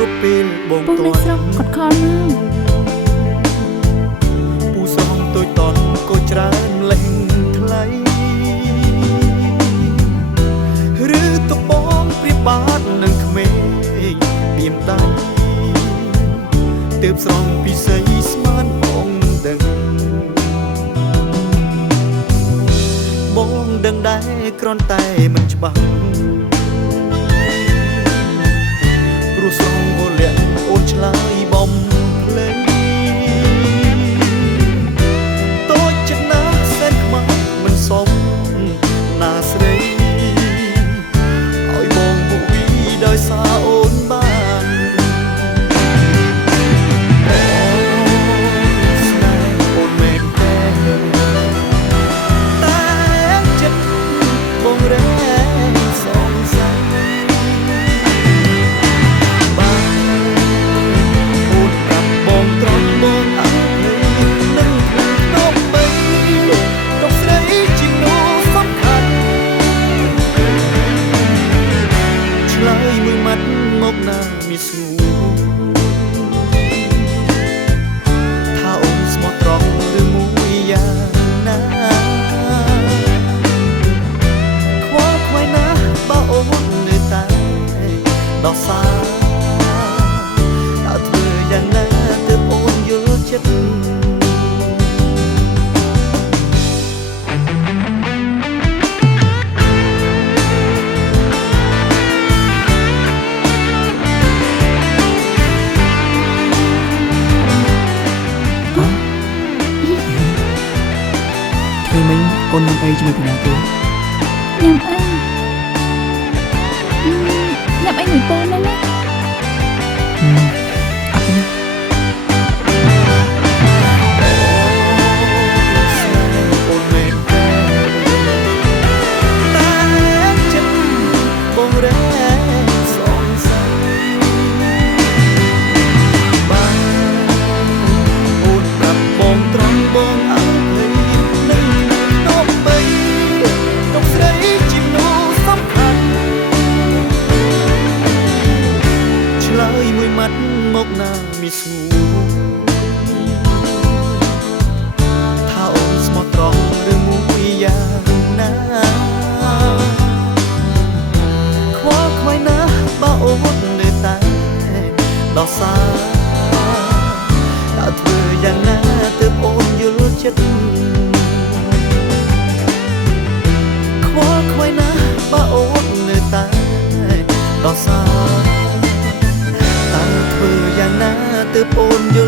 គ្រប់ពេលបងតន់ ស្រុកកត់ខលណាពូស្រងតូចតន់ក៏ច្រើនលេងថ្លៃឬតបងព្រៀបបាតនឹងក្មេងពីមដៃទើបស្រងពិសីស្មានបងដឹងបងដឹងដែរគ្រាន់តែមិនច្បាស់ព្រោះស្រងវលាក់អូនឆ្លើយបំភ្លេងតូចចិត្តណាស់សែនខ្មាស់មិនសមណាស្រីឲ្យបងពុកវីដោយសារអូនបានស្នេហ៍អូនមែនតែចិត្តបងរែងសងស័យបានអូនប្រាប់បងត្រង់បងអើយនឹងធ្វើដល់បីទុកស្រីជានោះសំខាន់ឆ្លើយមួយម៉ាត់មកណាមានស្ងួនថាអូនស្មោះត្រង់ឬមួយយ៉ាងណាខ្វល់ខ្វាយណាស់បើអូននៅតែដោះសារតើធ្វើយ៉ាងណាទើបអូនយល់ចិត្តធ្វើមិញអូននឹងអីជាមួយពីណាទេញ៉ាំអីមួយពូនហ្នឹងណាអត់ទេអូនមែនតែចិត្តបងរែងសងស័យបានអូនប្រាប់បងត្រង់បងអើយនឹងដល់បីទុកស្រីជានោះសំខាន់ឆ្លើយមួយម៉ាត់មកណាមានស្ងួនថាអូនស្មោះត្រង់ឬមួយយ៉ាងណាខ្វល់ខ្វាយណាស់បើអូននៅតែដោះសារតើធ្វើយ៉ាងណាទើបអូនយល់ចិត្តខ្វល់ខ្វាយណាស់បើអូននៅតែដោះសារតើធ្វើយ៉ាងណាទើបអូនយល់